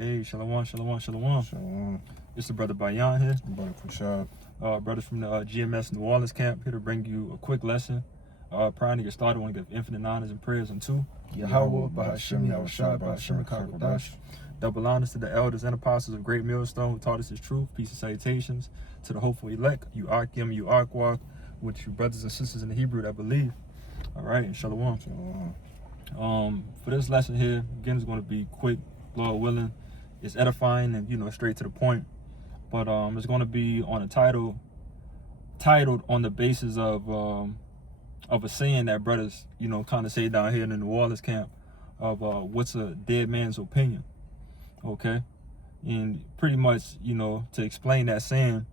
Hey, shalom, shalom, shalom. Shalom. It's the brother Bayan here. Brother Prashad. Brothers from the GMS New Orleans camp here to bring you a quick lesson. Prior to get started, I want to give infinite honors and prayers unto Yahweh, Bahashim, Yahushua, Bahashim, Kakadash. Double honors to the elders and apostles of Great Millstone who taught us his truth. Peace and salutations to the hopeful elect, you Akim, you Aqua, with you brothers and sisters in the Hebrew that believe. All right, and shalom. For this lesson here, again, it's going to be quick, Lord willing. It's edifying and straight to the point. But it's going to be on a titled on the basis of a saying that brothers kind of say down here in the New Orleans camp of what's a dead man's opinion. Okay, and pretty much to explain that saying,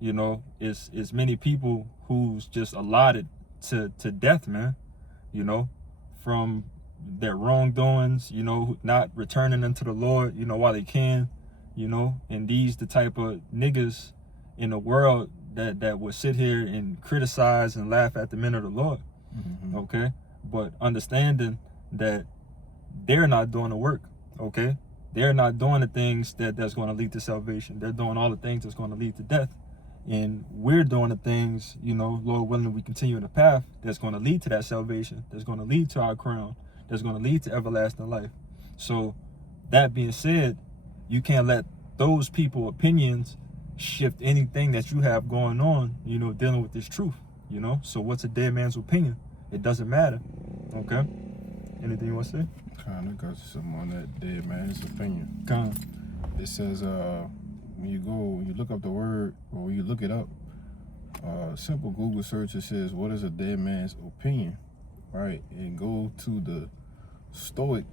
it's many people who's just allotted to death, man. From their wrongdoings, not returning unto the Lord, while they can, and these the type of niggas in the world that would sit here and criticize and laugh at the men of the Lord. Okay, but understanding that they're not doing the work. Okay, they're not doing the things that's going to lead to salvation. They're doing all the things that's going to lead to death, and we're doing the things, Lord willing, we continue in the path that's going to lead to that salvation, that's going to lead to our crown, that's going to lead to everlasting life. So that being said, you can't let those people opinions shift anything that you have going on, dealing with this truth, So what's a dead man's opinion? It doesn't matter. Okay? Anything you want to say? Kind of got something on that dead man's opinion. Kind It says when you look up the word, or when you look it up, simple Google search, it says, what is a dead man's opinion? Right? And go to the Stoic,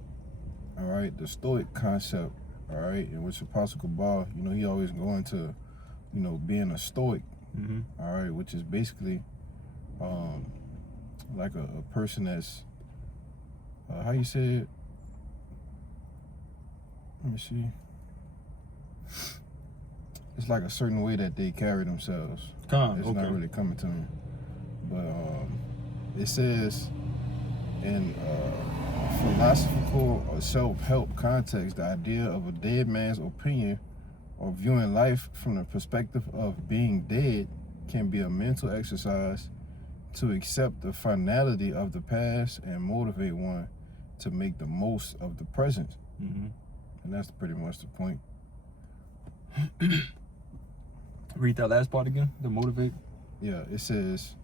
all right, the Stoic concept, all right, in which Apostle Kabal, he always go into, being a Stoic, all right, which is basically like a person that's, how you say it? Let me see. It's like a certain way that they carry themselves. It's not really coming to me. But it says in philosophical or self-help context, the idea of a dead man's opinion or viewing life from the perspective of being dead can be a mental exercise to accept the finality of the past and motivate one to make the most of the present. And that's pretty much the point. Read that last part again, the motivate. Yeah, it says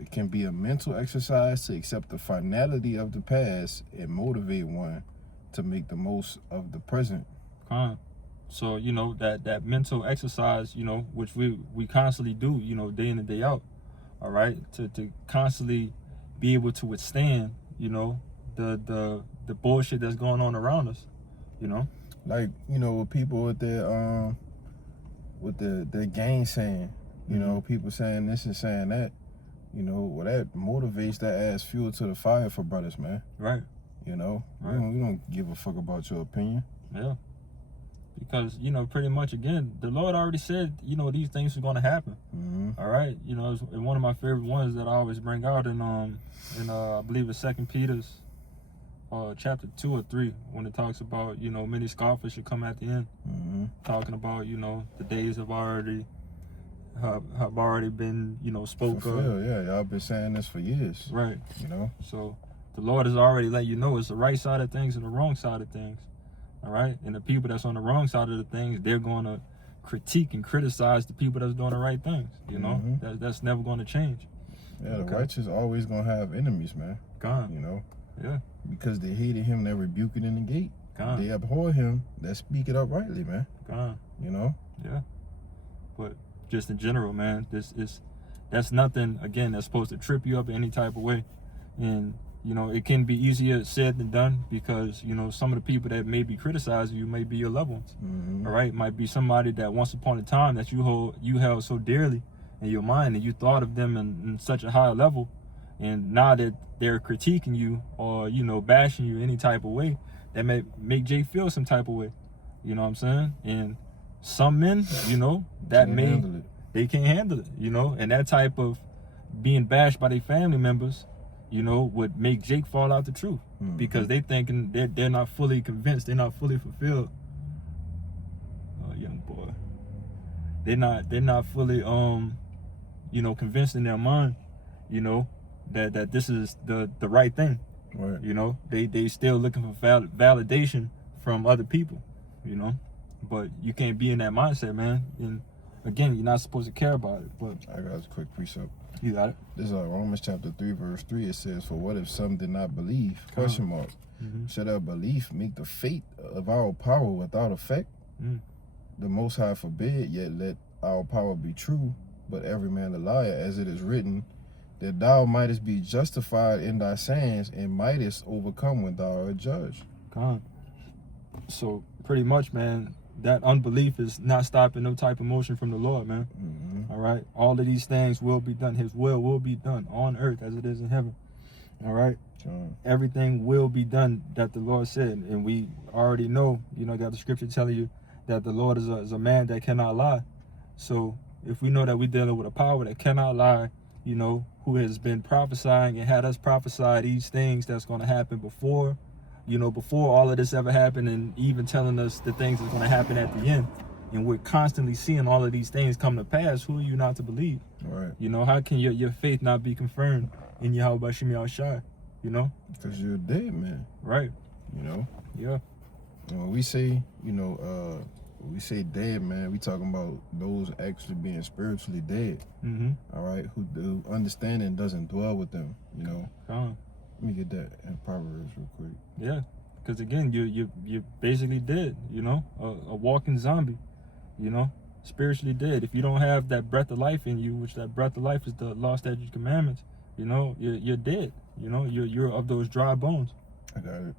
it can be a mental exercise to accept the finality of the past and motivate one to make the most of the present. So, that mental exercise, which we constantly do, day in and day out, all right, to constantly be able to withstand, the bullshit that's going on around us, Like, with people with their gainsaying, people saying this and saying that, well, that motivates that as fuel to the fire for brothers, man. Right. We don't give a fuck about your opinion. Yeah. Because, pretty much, again, the Lord already said, these things are going to happen. All right. It's one of my favorite ones that I always bring out in I believe it's 2 Peter's chapter 2 or 3, when it talks about, many scoffers should come at the end. Talking about, the days have already been, spoke of. Yeah, y'all been saying this for years. Right. So the Lord has already let you know it's the right side of things and the wrong side of things. All right. And the people that's on the wrong side of the things, they're going to critique and criticize the people that's doing the right things. That's never going to change. Yeah, the righteous always going to have enemies, man. Yeah. Because they hated him, they rebuke it in the gate. They abhor him, they speak it uprightly, man. Yeah. But just in general, man, that's nothing, again, that's supposed to trip you up in any type of way. And it can be easier said than done, because some of the people that may be criticizing you may be your loved ones. All right, might be somebody that once upon a time that you held so dearly in your mind, and you thought of them in such a high level, and now that they're critiquing you or bashing you any type of way, that may make Jay feel some type of way. You know what I'm saying? And some men, they can't handle it. And that type of being bashed by their family members, would make Jake fall out the truth. because they thinking they're not fully convinced, they're not fully fulfilled. Oh, young boy, they're not fully convinced in their mind, that this is the right thing. Right. They still looking for validation from other people, but you can't be in that mindset, man. And again, you're not supposed to care about it. But I got a quick precept. You got it. This is Romans chapter 3, verse 3. It says, "For what if some did not believe? Question mark. Should our belief make the faith of our power without effect? The Most High forbid, yet let our power be true, but every man a liar, as it is written, that thou mightest be justified in thy sayings, and mightest overcome when thou art judged." So pretty much, man, that unbelief is not stopping no type of motion from the Lord, man. All right, all of these things will be done. His will be done on earth as it is in heaven. All right, everything will be done that the Lord said, and we already know. Got the scripture telling you that the Lord is a man that cannot lie. So if we know that we're dealing with a power that cannot lie, who has been prophesying and had us prophesy these things that's going to happen before all of this ever happened, and even telling us the things that's going to happen at the end, and we're constantly seeing all of these things come to pass, who are you not to believe? Right. How can your faith not be confirmed in Yahweh Bashim Yahushua? Because you're a dead man. Right. Yeah. And when we say, we say dead man, we talking about those actually being spiritually dead. All right, who the understanding doesn't dwell with them. Let me get that in Proverbs real quick. Yeah, because again, you basically dead. A walking zombie. Spiritually dead. If you don't have that breath of life in you, which that breath of life is the law, statutes, commandments, you're dead. You're of those dry bones. I got it.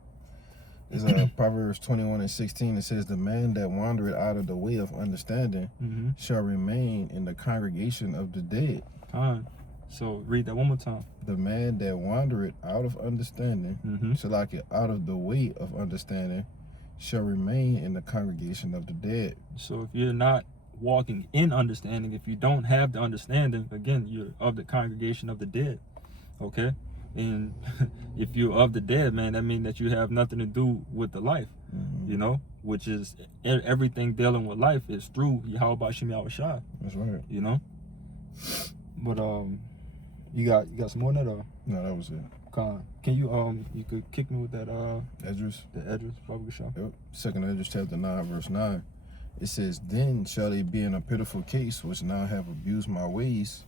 It's Proverbs 21:16. It says, "The man that wandereth out of the way of understanding shall remain in the congregation of the dead." So read that one more time. The man that wandereth out of understanding, out of the way of understanding, shall remain in the congregation of the dead. So if you're not walking in understanding, if you don't have the understanding, again, you're of the congregation of the dead. Okay? And if you're of the dead, man, that means that you have nothing to do with the life, which is everything dealing with life is through Yahweh Bashim Yahushua. That's right. But you got some more than that, or? No, that was it. Can you you could kick me with that Esdras? The Esdras, Baba Gasham. Yep. 2nd Esdras chapter 9, verse 9. It says, "Then shall they be in a pitiful case, which now have abused my ways,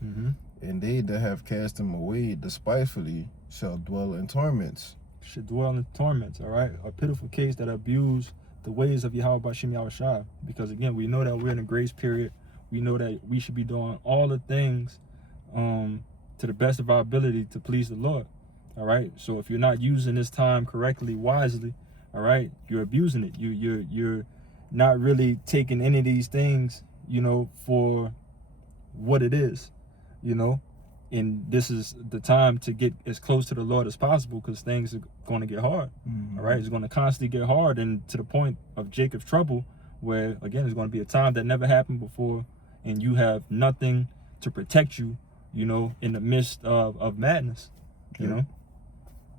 and they that have cast them away despitefully shall dwell in torments." Should dwell in torments, all right? A pitiful case that abuse the ways of Yahweh Bashim Yahushua. Because again, we know that we're in a grace period. We know that we should be doing all the things to the best of our ability to please the Lord. All right. So if you're not using this time correctly, wisely, all right, you're abusing it. You're not really taking any of these things, for what it is, and this is the time to get as close to the Lord as possible, because things are going to get hard. All right. It's going to constantly get hard, and to the point of Jacob's trouble, where again, it's going to be a time that never happened before, and you have nothing to protect you, in the midst of madness,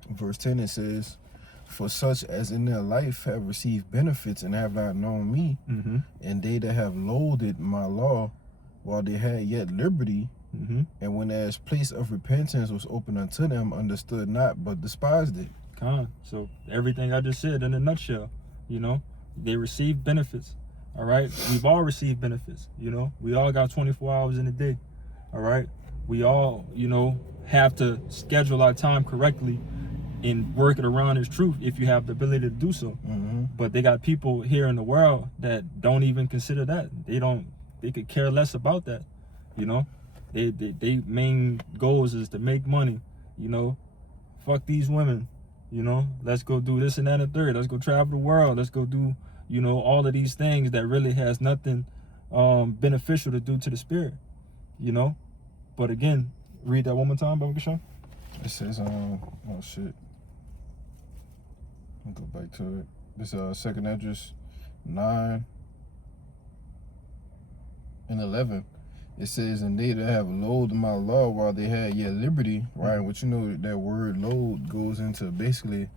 Verse 10, it says, "For such as in their life have received benefits and have not known me, and they that have loathed my law while they had yet liberty, and when as place of repentance was open unto them, understood not, but despised it." So everything I just said in a nutshell, they received benefits. All right. We've all received benefits. We all got 24 hours in a day. All right. We all, have to schedule our time correctly and work it around His truth if you have the ability to do so. But they got people here in the world that don't even consider that. They could care less about that. They main goals is to make money. Fuck these women. Let's go do this and that and third. Let's go travel the world. Let's go do, all of these things that really has nothing beneficial to do to the spirit. But again, read that one more time, Baba Gasham. It says, oh shit. I'll go back to it. This 2nd Esdras 9 and 11. It says, "And they that have loathed my law while they had yet liberty," right? Which that word "loathe" goes into basically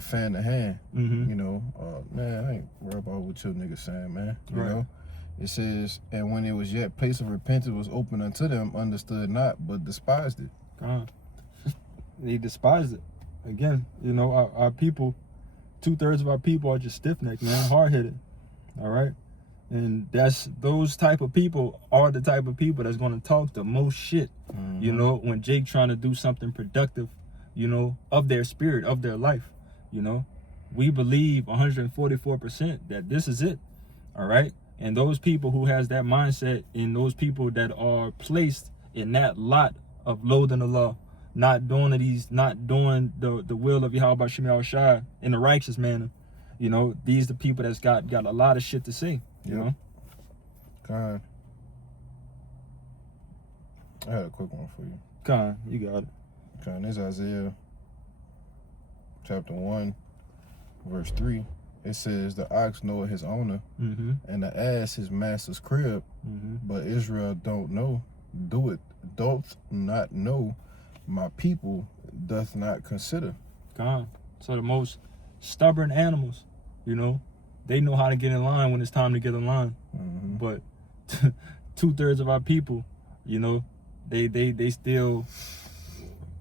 fan the hand. Mm-hmm. You know, man, I ain't worried about what your niggas saying, man. You Right. know, it says, and when it was yet place of repentance was open unto them, understood not, but despised it. God. They despise it. Again, you know, our people, 2/3 of our people are just stiff-necked, man, hard-headed. All right? And those type of people are the type of people that's going to talk the most shit, you know, when Jake trying to do something productive, you know, of their spirit, of their life, you know. We believe 144% that this is it, all right? And those people who has that mindset, and those people that are placed in that lot of loathing the law, not doing the will of Yahweh Shem Shai in a righteous manner, you know, these the people that's got a lot of shit to say, you know. God, I had a quick one for you. Con, you got it. Con, this Isaiah chapter 1, verse 3. It says, the ox knoweth his owner, and the ass his master's crib, but Israel doth not know, my people doth not consider. God. So the most stubborn animals, you know, they know how to get in line when it's time to get in line. But 2/3 of our people, you know, they still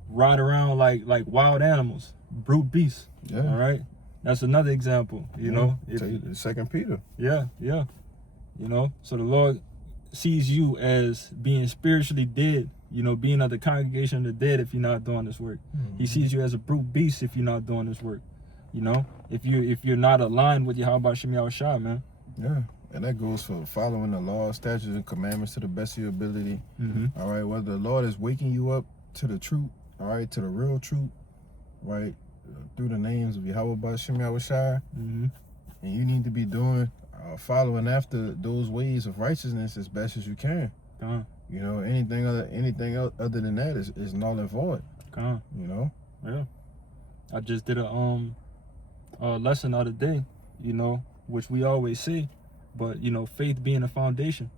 ride around like wild animals, brute beasts. Yeah. All right. That's another example, you know. Second Peter. Yeah. You know, so the Lord sees you as being spiritually dead, you know, being of the congregation of the dead if you're not doing this work. He sees you as a brute beast if you're not doing this work. You know, if you're not aligned with Yahweh Shem Shai, man. Yeah. And that goes for following the law, statutes, and commandments to the best of your ability. All right. Whether the Lord is waking you up to the truth, all right, to the real truth, right, through the names of Yahweh Shem Shai, and you need to be doing, following after those ways of righteousness as best as you can. You know, anything else other than that is null and void. You know. Yeah. I just did a lesson the other day, you know, which we always say, but you know, faith being a foundation.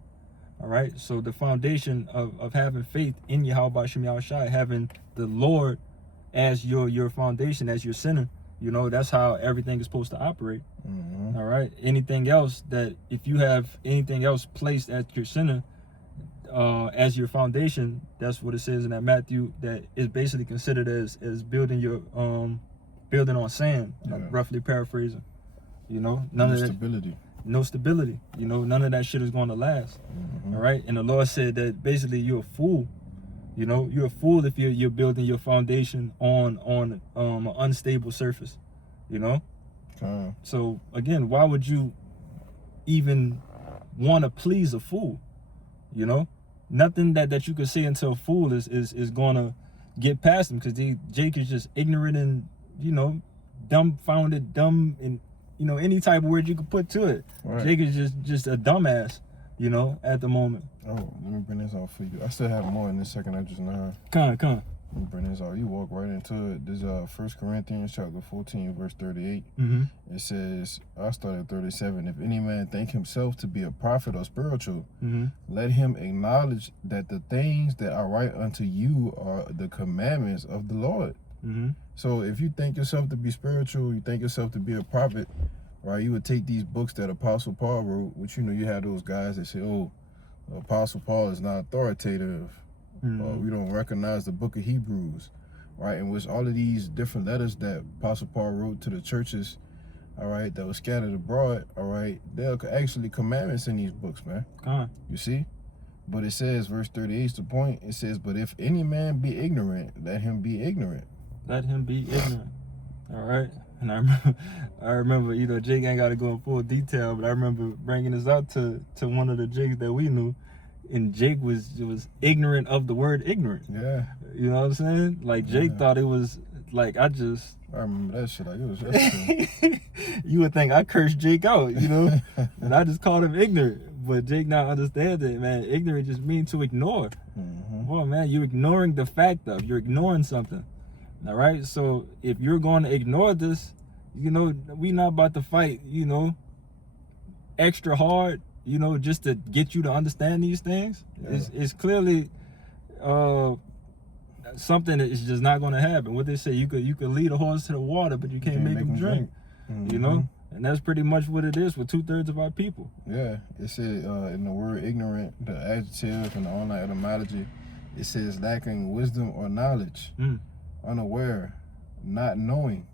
All right. So the foundation of having faith in Yahweh Shem Shai, having the Lord as your foundation, as your center, you know, that's how everything is supposed to operate. All right. Anything else if you have anything else placed at your center as your foundation, that's what it says in that Matthew, that is basically considered as building your building on sand, roughly paraphrasing. You know, no stability. You know, none of that shit is going to last. All right. And the Lord said that basically you're a fool. You know, you're a fool if you're building your foundation on an unstable surface. You know. So again, why would you even want to please a fool? You know, nothing that you could say until a fool is gonna get past him, because Jake is just ignorant and, you know, dumbfounded, dumb, and, you know, any type of word you could put to it. Right. Jake is just a dumbass, you know, at the moment. Oh, let me bring this out for you. I still have more in this second. I just know. Come. Let me bring this out. You walk right into it. This 1 Corinthians chapter 14, verse 38. It says, I started at 37. If any man think himself to be a prophet or spiritual, let him acknowledge that the things that I write unto you are the commandments of the Lord. So if you think yourself to be spiritual, you think yourself to be a prophet, right? You would take these books that Apostle Paul wrote, which, you know, you have those guys that say, oh, Apostle Paul is not authoritative. We don't recognize the book of Hebrews, right? In which all of these different letters that Apostle Paul wrote to the churches, all right, that were scattered abroad, all right, there are actually commandments in these books, man. You see? But it says, verse 38 is the point. It says, but if any man be ignorant, let him be ignorant. Let him be ignorant. All right. And I remember, you know, Jake ain't got to go in full detail, but I remember bringing this out to one of the Jakes that we knew, and Jake was ignorant of the word ignorant. Yeah. You know what I'm saying? Like, Jake thought it was like, I remember that shit like it was yesterday. You would think I cursed Jake out, you know, and I just called him ignorant. But Jake now understands it, man. Ignorant just means to ignore. Well, man, you're ignoring the fact of, you're ignoring something. All right. So if you're going to ignore this, you know, we not about to fight, you know, extra hard, you know, just to get you to understand these things. It's clearly something that is just not going to happen. What they say, you could lead a horse to the water, but you can't make him drink. You know, and that's pretty much what it is with 2/3 of our people. Yeah, it said in the word ignorant, the adjective and the online etymology, it says lacking wisdom or knowledge, unaware, not knowing,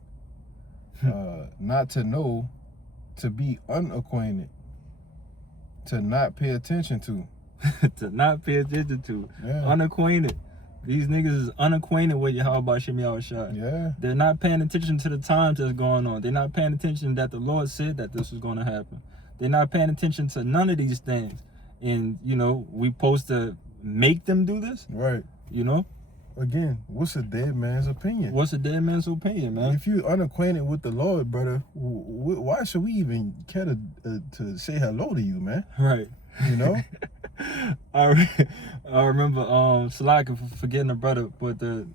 not to know, to be unacquainted, to not pay attention to. To not pay attention to. Unacquainted. These niggas is unacquainted with Yahweh Shem Yahushua. Yeah. They're not paying attention to the times that's going on. They're not paying attention that the Lord said that this was going to happen. They're not paying attention to none of these things. And, you know, we supposed to make them do this? Right. You know? Again, what's a dead man's opinion? What's a dead man's opinion, man? If you're unacquainted with the Lord, brother, why should we even care to say hello to you, man? Right. You know? I remember Salaka for forgetting the brother, but the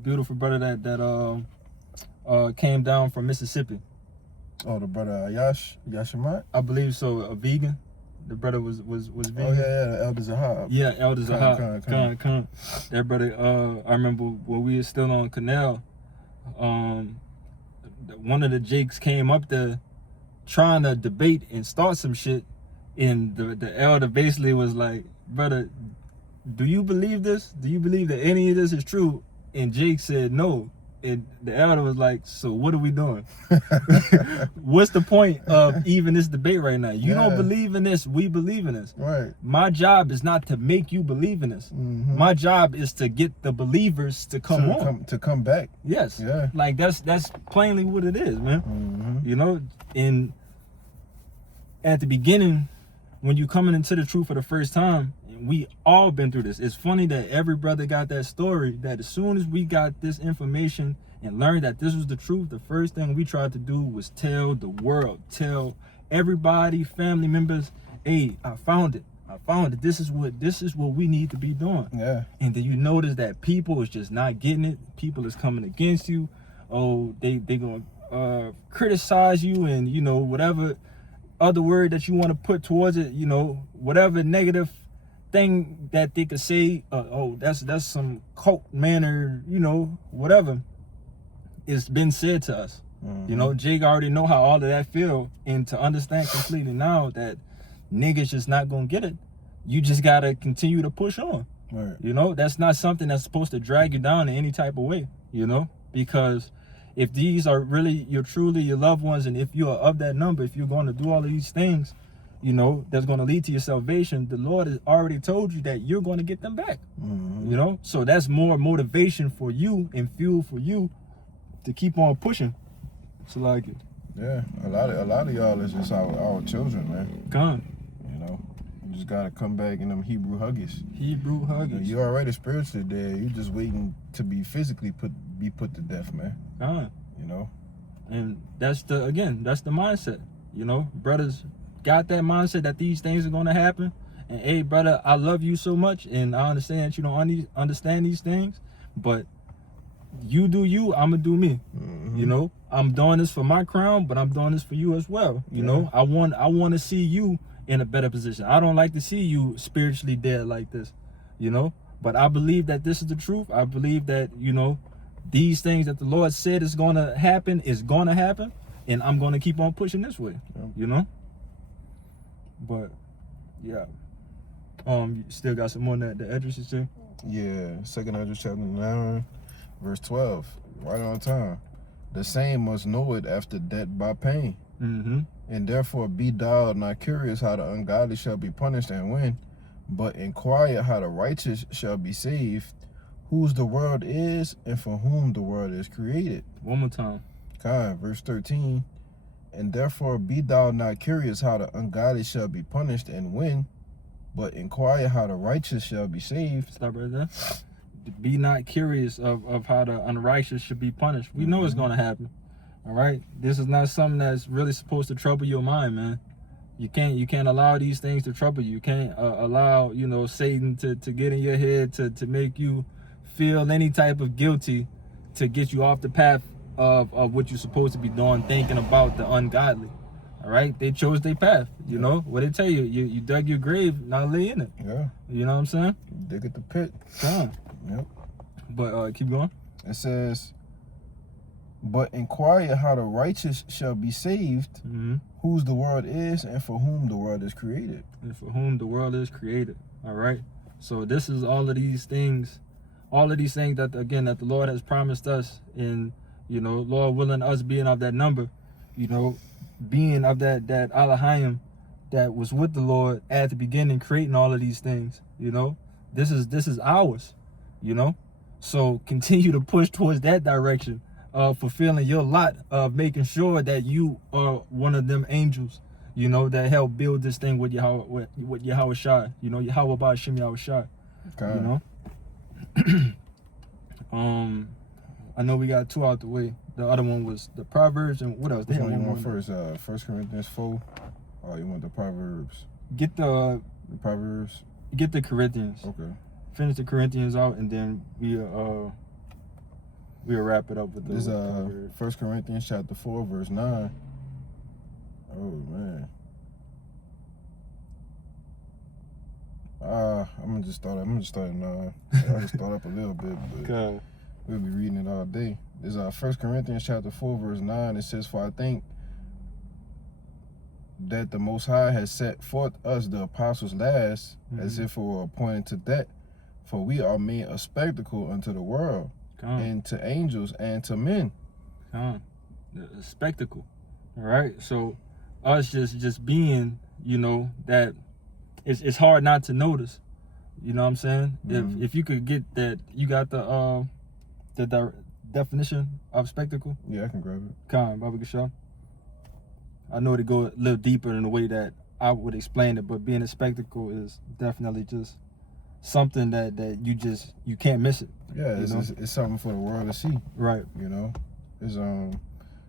beautiful brother that came down from Mississippi. Oh, the brother Yashamat? I believe so, a vegan. The brother was vegan. Oh yeah, Elder Zahab. Yeah, Elder Zahab. Khan. That brother, I remember when we were still on Canal, one of the Jakes came up there trying to debate and start some shit. And the elder basically was like, brother, do you believe this? Do you believe that any of this is true? And Jake said no. And the elder was like, so what are we doing? What's the point of even this debate right now? You don't believe in this, we believe in this. Right. My job is not to make you believe in this. My job is to get the believers to come back. Yes. Yeah. Like that's plainly what it is, man. You know, at the beginning, when you coming into the truth for the first time, we all been through this. It's funny that every brother got that story, that as soon as we got this information and learned that this was the truth, the first thing we tried to do was tell the world, tell everybody, family members, hey, I found it. This is what we need to be doing. Yeah. And then you notice that people is just not getting it. People is coming against you. Oh, they gonna criticize you, and you know, whatever other word that you want to put towards it, you know, whatever negative thing that they could say, oh, that's some cult manner, you know, whatever, it's been said to us. You know, Jake already know how all of that feel, and to understand completely now that niggas just not gonna get it, you just gotta continue to push on. Right. You know, that's not something that's supposed to drag you down in any type of way, you know, because if these are really truly your loved ones, and if you are of that number, if you're going to do all of these things, you know, that's going to lead to your salvation, the Lord has already told you that you're going to get them back. You know, so that's more motivation for you and fuel for you to keep on pushing. So like it. Yeah, a lot of y'all is just our children, man. Gone. You know, you just gotta come back in them Hebrew huggies. You're already spiritually dead. You're just waiting to be physically put to death, man. You know, and that's the mindset. You know, brothers got that mindset that these things are gonna happen. And hey, brother, I love you so much, and I understand that you don't understand these things, but you do you, I'ma do me. You know, I'm doing this for my crown, but I'm doing this for you as well. You know, I want to see you in a better position. I don't like to see you spiritually dead like this. You know, but I believe that this is the truth. I believe that, you know, these things that the Lord said is gonna happen, and I'm gonna keep on pushing this way. You know, but yeah. You still got some more that the addresses too? Yeah, 2nd Esdras chapter 9, verse 12, right on time. The same must know it after death by pain. And therefore be thou not curious how the ungodly shall be punished and when, but inquire how the righteous shall be saved, whose the world is and for whom the world is created. One more time. God, verse 13. And therefore be thou not curious how the ungodly shall be punished and when, but inquire how the righteous shall be saved. Stop right there. Be not curious of how the unrighteous should be punished. We know it's going to happen. All right? This is not something that's really supposed to trouble your mind, man. You can't allow these things to trouble you. You can't allow, you know, Satan to get in your head to make you feel any type of guilty, to get you off the path of what you're supposed to be doing, thinking about the ungodly. All right, they chose their path. You know what they tell you. You dug your grave, now lay in it. Yeah. You know what I'm saying? Dig at the pit. Yeah. Yep. But keep going. It says, but inquire how the righteous shall be saved, Mm-hmm. whose the world is and for whom the world is created. And for whom the world is created. All right. So this is all of these things that, again, that the Lord has promised us, and, you know, Lord willing, us being of that number, you know, being of that Elohim that was with the Lord at the beginning, creating all of these things. You know, this is ours. You know, so continue to push towards that direction of fulfilling your lot of making sure that you are one of them angels, you know, that help build this thing with Yahweh Shai, you know, Yahweh Ba'Shem Yahweh Shai, Okay. you know. I know we got 2 out the way. The other one was the Proverbs, and what else? Which one you one want first? 1 Corinthians 4. Oh, you want the Proverbs? Get the Proverbs. Corinthians. Okay. Finish the Corinthians out, and then we'll wrap it up with the This Proverbs. 1 Corinthians chapter 4 verse 9. Oh man. I'm gonna just start at 9. I'll just start up a little bit, but Okay. we'll be reading it all day. This 1 Corinthians chapter 4 verse 9. It says, for I think that the Most High has set forth us the apostles last, as if it were appointed to that, for we are made a spectacle unto the world, and to angels and to men. The spectacle. All right. So us just being, you know, that it's hard not to notice. You know what I'm saying? Mhm. If you could get that, you got the definition of spectacle. Yeah, I can grab it. Baba Gashaw. I know to go a little deeper in the way that I would explain it, but being a spectacle is definitely just something that you can't miss it. Yeah, it's something for the world to see. Right. You know, it's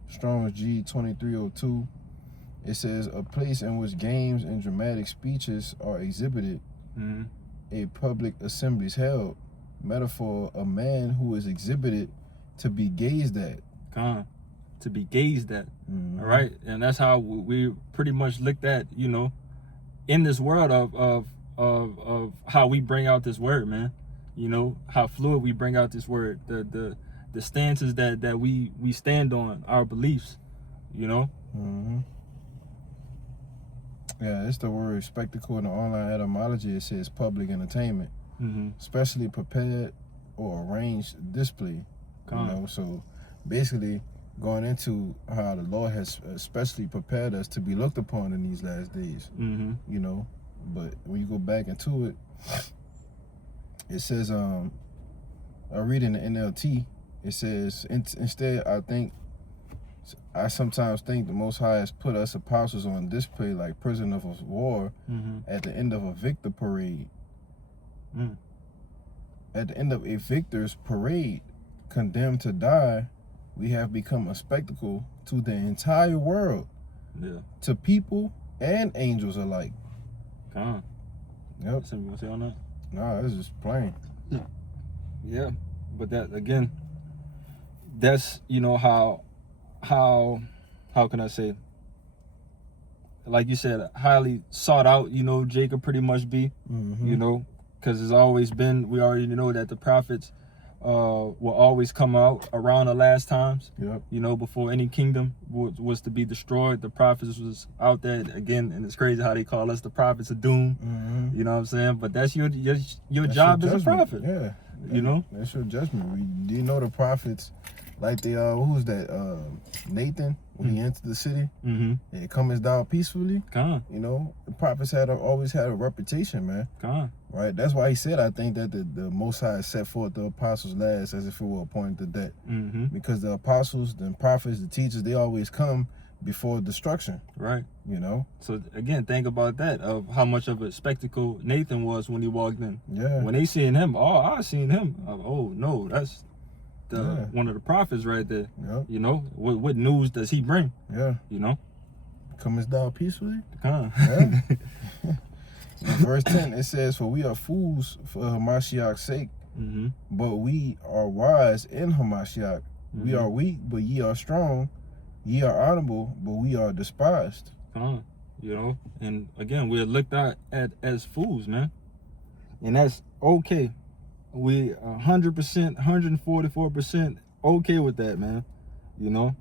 Strong's G 2302. It says a place in which games and dramatic speeches are exhibited, Mm-hmm. a public assembly is held. Metaphor: a man who is exhibited to be gazed at. To be gazed at. Mm-hmm. All right, and that's how we pretty much looked at, you know, in this world of how we bring out this word, man. You know, how fluid we bring out this word, the stances that we stand on, our beliefs, you know. Mm-hmm. Yeah, it's the word spectacle in the online etymology. It says public entertainment, especially prepared or arranged display. You know, so basically going into how the Lord has especially prepared us to be looked upon in these last days. You know, but when you go back into it, it says, I read in the NLT, it says, instead I sometimes think the Most High has put us apostles on display like prisoners of war at the end of a victor parade. At the end of a victor's parade, condemned to die, we have become a spectacle to the entire world, to people and angels alike. Yep. Something you want to say on that? Nah, it's just plain. Yeah, but that again, that's, you know, how can I say, like you said, highly sought out, you know, Jacob pretty much be, you know, because it's always been, we already know that the prophets will always come out around the last times. You know, before any kingdom was to be destroyed, the prophets was out there again, and it's crazy how they call us the prophets of doom. You know what I'm saying? But that's your job as a prophet. Yeah, you know, that's your judgment. Do you know the prophets? Like who's that? Nathan, when he entered the city, it cometh down peacefully. You know, the prophets always had a reputation, man. Right. That's why he said, I think that the Most High set forth the apostles last, as if it were appointed to that. Because the apostles, the prophets, the teachers, they always come before destruction. Right. You know. So again, think about that, of how much of a spectacle Nathan was when he walked in. Yeah. When they seen him, I seen him. Oh no, that's one of the prophets right there. Yep. You know, what news does he bring? Yeah. You know, comest thou peacefully? Yeah. In verse 10, it says, for we are fools for Hamashiach's sake, but we are wise in Hamashiach. We are weak, but ye are strong. Ye are honorable, but we are despised. You know, and again, we're looked at as fools, man. And that's okay. we 100%, 144% okay with that, man. You know,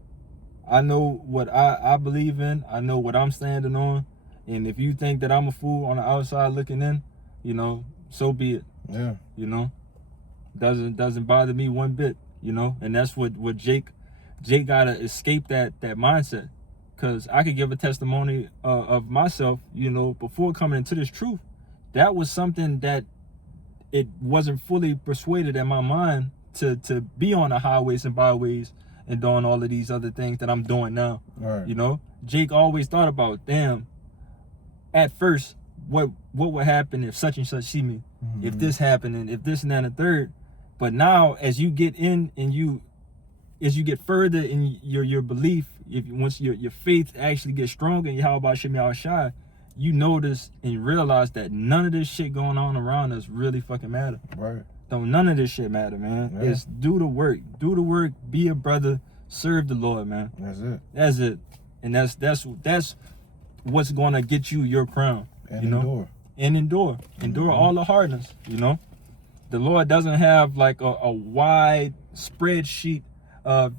I know what I believe in. I know what I'm standing on. And if you think that I'm a fool on the outside looking in, you know, so be it. Yeah. You know, doesn't bother me one bit. You know, and that's what Jake gotta escape that mindset. Cause I could give a testimony of myself. You know, before coming into this truth, that was something that it wasn't fully persuaded in my mind to be on the highways and byways and doing all of these other things that I'm doing now. Right. You know, Jake always thought about, damn, at first, what would happen if such and such see me, if this happened, and if this and that and the third. But now, as you get in and as you get further in your belief, once your faith actually gets stronger and how about Shimmy Al-Shai, you notice and realize that none of this shit going on around us really fucking matter. Right. Don't none of this shit matter, man. Yeah. It's do the work, be a brother, serve the Lord, man. That's it, and that's what's gonna get you your crown. And you know, endure all the hardness. You know, the Lord doesn't have like a wide spreadsheet of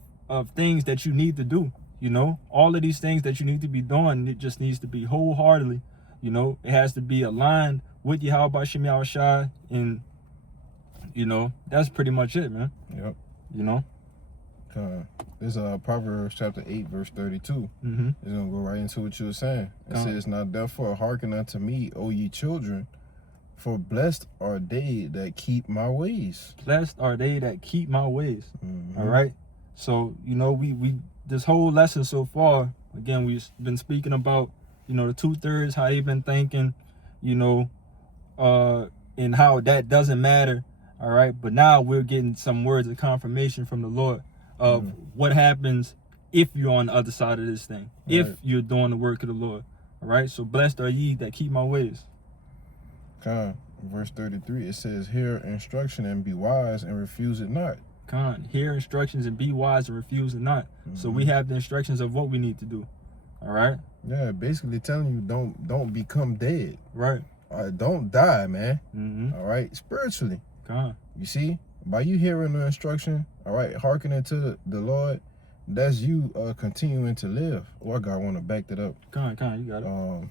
things that you need to do. You know, all of these things that you need to be doing, it just needs to be wholeheartedly. You know, it has to be aligned with Yahweh Shemi Al-Shai, and you know, that's pretty much it, man. Yep. You know, this Proverbs chapter 8 verse 32. Mm-hmm. It's gonna go right into what you were saying. It says, "Now therefore hearken unto me, O ye children, for blessed are they that keep my ways." Blessed are they that keep my ways. Mm-hmm. All right. So you know, we this whole lesson so far, again, we've been speaking about, you know, the 2/3, how they've been thinking, you know, and how that doesn't matter. All right. But now we're getting some words of confirmation from the Lord of what happens if you're on the other side of this thing, if you're doing the work of the Lord. All right. So blessed are ye that keep my ways. Verse 33, it says, "Hear instruction and be wise and refuse it not." Hear instructions and be wise and refuse it not. So we have the instructions of what we need to do. All right. Yeah, basically telling you don't become dead. Right. All right, don't die, man. Mm-hmm. All right, spiritually. You see, by you hearing the instruction, all right, hearkening to the Lord, that's you continuing to live. Oh, I got one to back that up. You got it.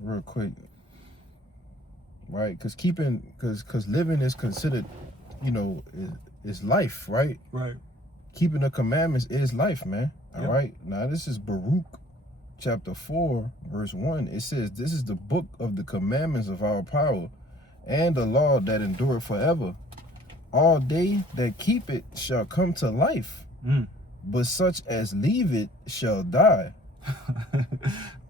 Real quick. Right, because living is considered, you know, is life, right? Right. Keeping the commandments is life, man. All Yep. right. Now this is Baruch chapter 4 verse 1. It says, "This is the book of the commandments of our power, and the law that endureth forever. All they that keep it shall come to life, but such as leave it shall die."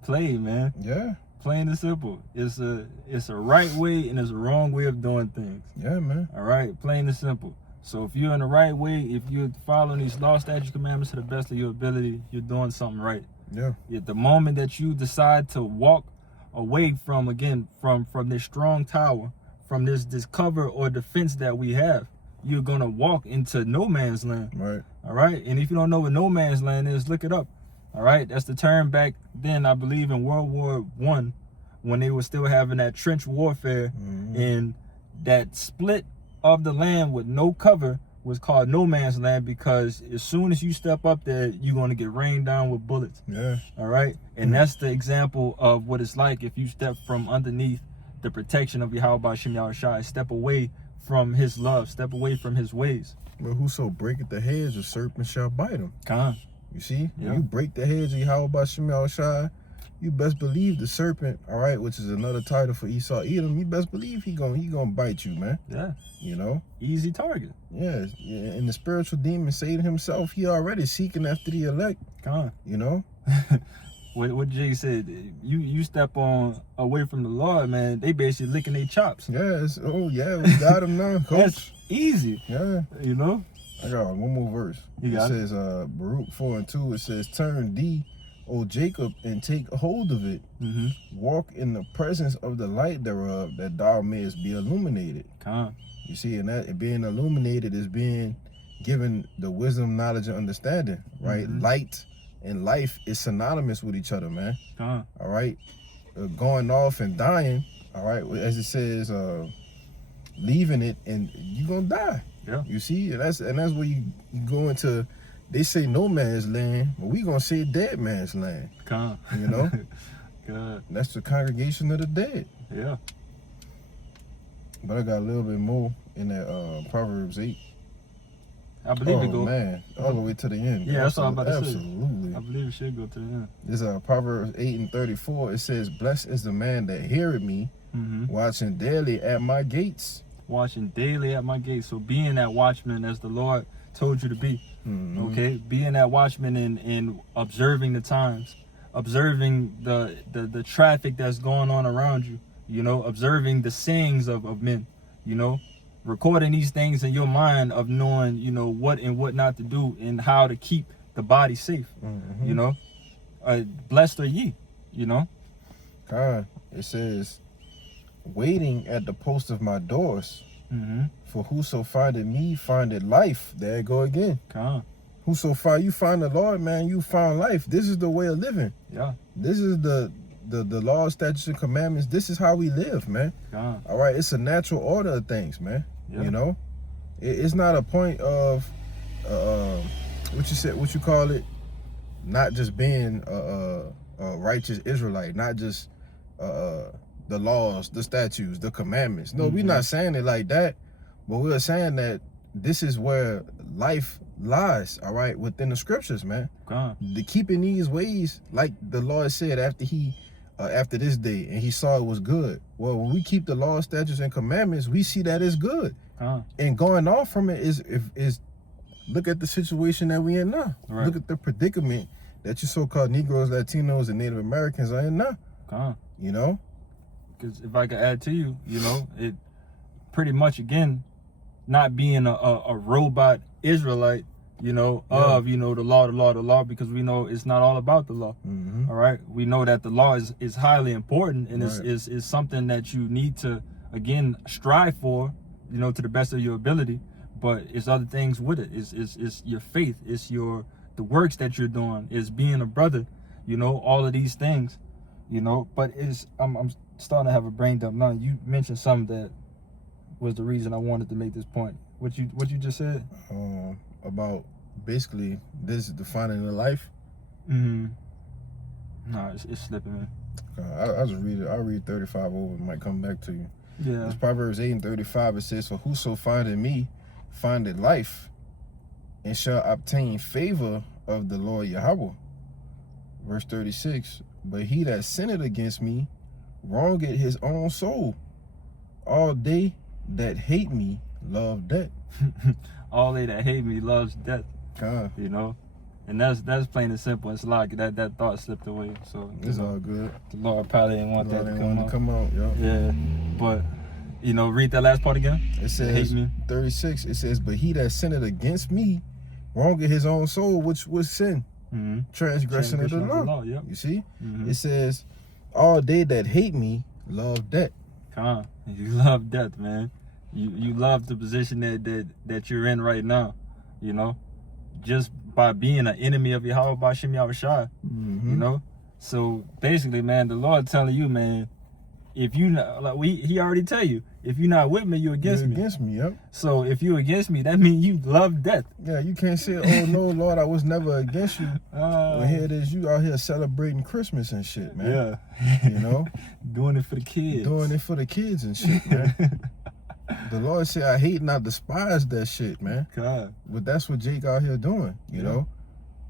Plain, man. Yeah. Plain and simple. It's a right way and it's a wrong way of doing things. Yeah, man. All right. Plain and simple. So if you're in the right way, if you're following these law, statutes, commandments to the best of your ability, you're doing something right. Yeah. At the moment that you decide to walk away from this strong tower, from this cover or defense that we have, you're gonna walk into no man's land. Right. All right. And if you don't know what no man's land is, look it up. All right. That's the term back then, I believe, in World War I, when they were still having that trench warfare, and that split of the land with no cover was called no man's land, because as soon as you step up there, you're going to get rained down with bullets. Yeah. All right. And that's the example of what it's like if you step from underneath the protection of Yahweh Shem Yahushai. Step away from his love, step away from his ways. But whoso breaketh the hedge, the serpent shall bite him. You see, when you break the hedge of Yahweh Shem Yahushai, you best believe the serpent, all right, which is another title for Esau Edom, you best believe he gonna bite you, man. Yeah. You know? Easy target. Yeah. And the spiritual demon Satan himself, he already seeking after the elect. You know? What Jay said, you step on away from the Lord, man, they basically licking their chops. Yes. Oh yeah, we got him now, coach. That's easy. Yeah. You know? I got one more verse. It says, Baruch 4:2, it says, "Turn thee, O Jacob, and take hold of it. Walk in the presence of the light thereof, that thou mayest be illuminated." You see, and that being illuminated is being given the wisdom, knowledge, and understanding, right? Light and life is synonymous with each other, man. All right? Going off and dying, all right, as it says leaving it, and you gonna die. Yeah. You see, and that's where you go into. They say no man's land, but we gonna say dead man's land. Come. You know, God. that's the congregation of the dead. Yeah. But I got a little bit more in that Proverbs 8. I believe it go. Man, all the way to the end. Yeah, that's what I'm about to say. Absolutely. I believe it should go to the end. This Proverbs 8:34. It says, "Blessed is the man that heareth me, watching daily at my gates." Watching daily at my gates. So being that watchman as the Lord told you to be. Okay, being that watchman and observing the times, observing the traffic that's going on around you. You know, observing the sayings of men. You know, recording these things in your mind of knowing, you know, what and what not to do and how to keep the body safe. You know, blessed are ye. You know. God, it says, "Waiting at the post of my doors, for whoso findeth me findeth life." There you go again. God. Whoso find you find the Lord, man, you find life. This is the way of living. Yeah. This is the law, statutes, and commandments. This is how we live, man. God. All right, it's a natural order of things, man. Yeah. You know, it's not a point of what you call it, not just being a righteous Israelite, not just the laws, the statutes, the commandments. No, we're not saying it like that, but we're saying that this is where life lies, all right, within the scriptures, man. God. The keeping these ways, like the Lord said after this day, and he saw it was good. Well, when we keep the law, statutes, and commandments, we see that it's good. And going off from it is look at the situation that we in now. Right. Look at the predicament that you so-called Negroes, Latinos, and Native Americans are in now. You know? Because if I could add to you, you know, it pretty much, again, not being a robot Israelite, you know, of, you know, the law, because we know it's not all about the law. All right. We know that the law is highly important and is something that you need to, again, strive for, you know, to the best of your ability. But it's other things with it. It's your faith. It's the works that you're doing. It's being a brother, you know, all of these things, you know. But I'm starting to have a brain dump now. You mentioned something that was the reason I wanted to make this point. What you just said? About basically this is defining the life. No, it's slipping, man. I'll just read it. I'll read 35 over. It might come back to you. Yeah. It's Proverbs 8:35. It says, "For whoso findeth me findeth life, and shall obtain favor of the Lord Yahweh." Verse 36. "But he that sinneth against me wrongeth his own soul. All they that hate me love death." All they that hate me loves death. God. You know, and that's plain and simple. It's like that thought slipped away. So It's all good. The Lord probably didn't want that to come out. Yeah. But you know, read that last part again. It says hate me. 36. It says, "But he that sinneth against me wrongeth his own soul," which was sin. Transgression of the law. Yep. You see? It says, "All they that hate me love death." Come on. You love death, man. You love the position that you're in right now, you know, just by being an enemy of Yahweh Bashim Yahushua, you know. So basically, man, the Lord telling you, man, if you not, like he already tell you, if you're not with me, you're against me. Against me, yep. So if you against me, that means you love death. Yeah, you can't say, "Oh no, Lord, I was never against you." Well, here it is, you out here celebrating Christmas and shit, man. Yeah. You know, doing it for the kids. Doing it for the kids and shit, man. The Lord said, "I hate and I despise that shit, man." God. But that's what Jake out here doing, you know.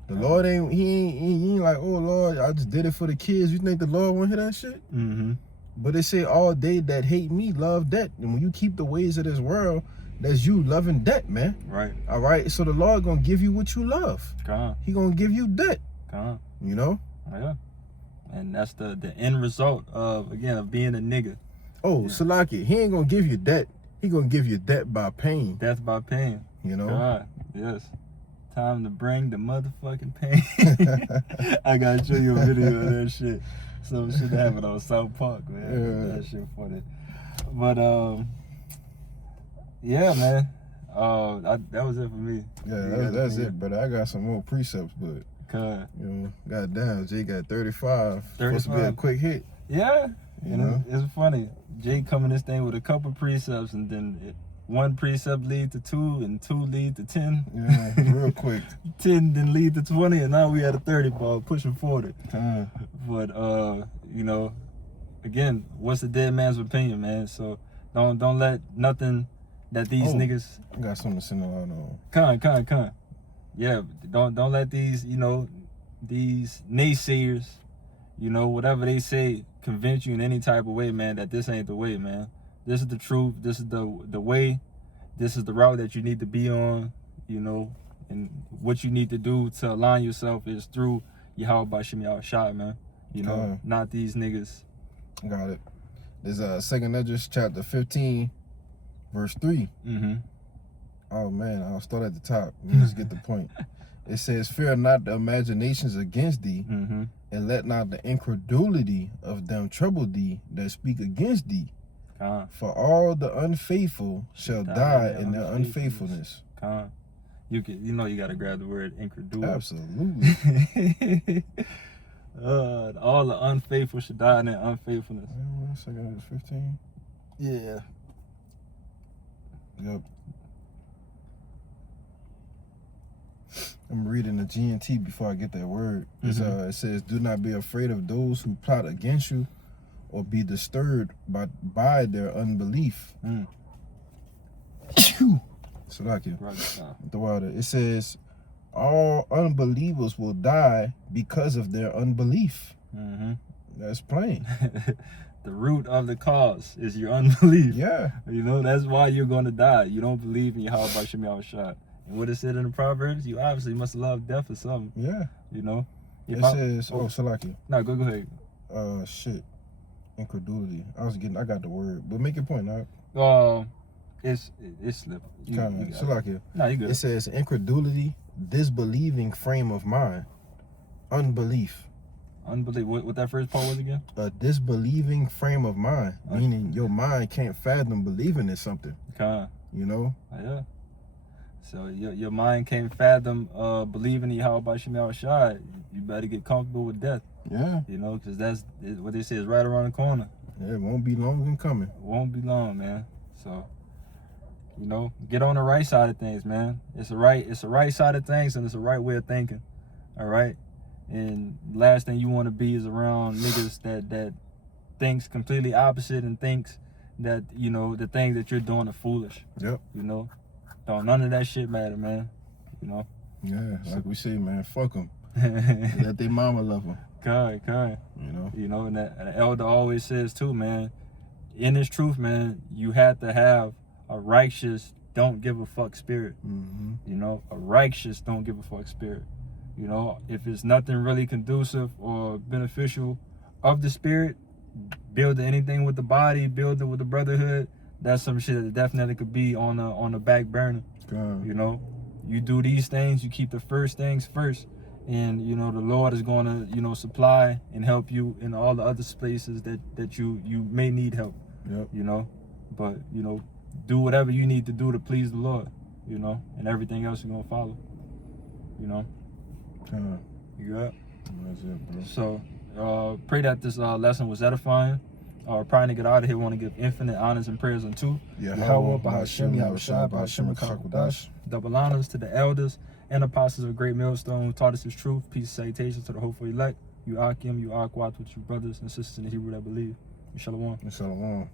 The Lord ain't like, "Oh Lord, I just did it for the kids." You think the Lord won't hear that shit? But they say, "All they that hate me love death." And when you keep the ways of this world, that's you loving death, man. Right. All right. So the Lord gonna give you what you love. God. He gonna give you death. God. You know. Yeah. And that's the end result of being a nigga. Oh, Salaki, he ain't gonna give you death. He gonna give you death by pain. Death by pain. You know? God, yes. Time to bring the motherfucking pain. I gotta show you a video of that shit. Some shit happened on South Park, man. Yeah. That shit funny. But yeah, man. That was it for me. Yeah, that's it, brother. I got some more precepts, but God. you know, goddamn, Jay got 35. Supposed to be a quick hit. Yeah. You And know? it's funny. Jay coming this thing with a couple precepts, and then one precept lead to 2, and 2 lead to 10. Yeah, real quick. 10 then lead to 20, and now we at a 30 ball, pushing 40. But you know, again, what's the dead man's opinion, man? So don't let nothing that these niggas. I got something to send out on. Con. Yeah, don't let these, you know, these naysayers, you know, whatever they say, convince you in any type of way, man, that this ain't the way, man. This is the truth. This is the way. This is the route that you need to be on, you know, and what you need to do to align yourself is through Yahweh Bashim Yahushua, man. You know, not these niggas. Got it. There's 2 Esdras chapter 15, verse 3. Mm-hmm. Oh man, I'll start at the top. Let's get the point. It says, "Fear not the imaginations against thee, Mm-hmm. and let not the incredulity of them trouble thee that speak against thee. For all the unfaithful shall die in their unfaithfulness." You know you gotta grab the word incredulity. Absolutely. All the unfaithful should die in their unfaithfulness. 2 Esdras 15. Yeah. Yep. I'm reading the GNT before I get that word. It says, "Do not be afraid of those who plot against you, or be disturbed by their unbelief." So like it. The water. It says, "All unbelievers will die because of their unbelief." Mm-hmm. That's plain. The root of the cause is your unbelief. Yeah. You know, that's why you're going to die. You don't believe in Yahweh Bashim Yahushua. And what it said in the Proverbs, you obviously must love death or something. Yeah. You know? It says, Salaki. No, go ahead. Shit. Incredulity. I got the word. But make your point, now. It's slip. Salaki. No, you good. It says incredulity, disbelieving frame of mind. Unbelief. Unbelief. What that first part was again? A disbelieving frame of mind. Meaning your mind can't fathom believing in something. You know? Yeah. So your mind can't fathom believing in Yahweh Bashim Yahushua. You better get comfortable with death. Yeah. You know, because that's what they say is right around the corner. Yeah, it won't be long in coming. It won't be long, man. So, you know, get on the right side of things, man. It's a right side of things, and it's a right way of thinking. All right. And last thing you want to be is around niggas that thinks completely opposite and thinks that, you know, the things that you're doing are foolish. Yep. You know, don't none of that shit matter, man. You know. Yeah, like we say, man, fuck them. Let their mama love them. Kind. You know, and the elder always says too, man. In this truth, man, you have to have a righteous, don't give a fuck spirit. Mm-hmm. You know, a righteous, don't give a fuck spirit. You know, if it's nothing really conducive or beneficial of the spirit, building anything with the body, building with the brotherhood, that's some shit that definitely could be on the back burner. You know, you do these things, you keep the first things first, and you know the Lord is going to, you know, supply and help you in all the other places that you may need help. Yep. You know, but you know, do whatever you need to do to please the Lord. You know, and everything else is gonna follow. You know. You got? That's it, bro. So, pray that this lesson was edifying. Praying to get out of here, want to give infinite honors and prayers unto Yahweh, Bahashim, Yahushua, Bahashim, Kakodash. Double honors to the elders and apostles of Great Millstone who taught us his truth. Peace and salutations to the hopeful elect. You Akim, you Akwat with your brothers and sisters in the Hebrew that believe. Shalom. Shalom.